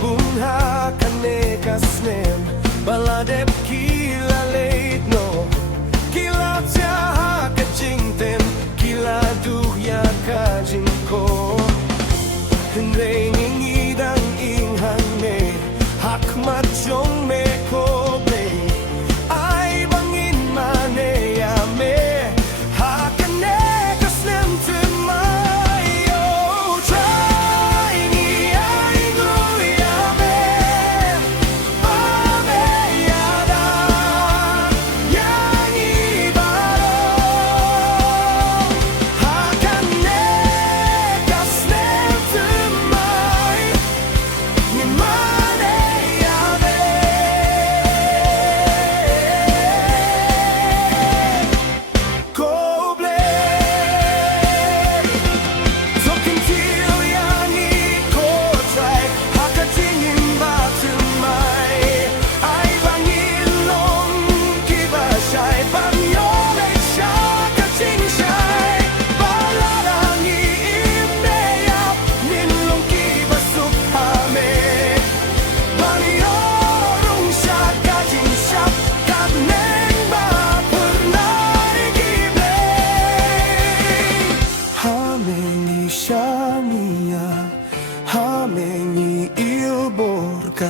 Bunga Kane Snem Baladep Kila Leit No Kila Tiaha Ka Jingtem Kila Duh Ya Ka Jingko Hindre Ngidang Ing Hang Me Hakmat Jong Me Ko Blei Ai Bangin Mane Ya Me Hakane Ka Snem Thymmai Oh Try Ngin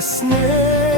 Snem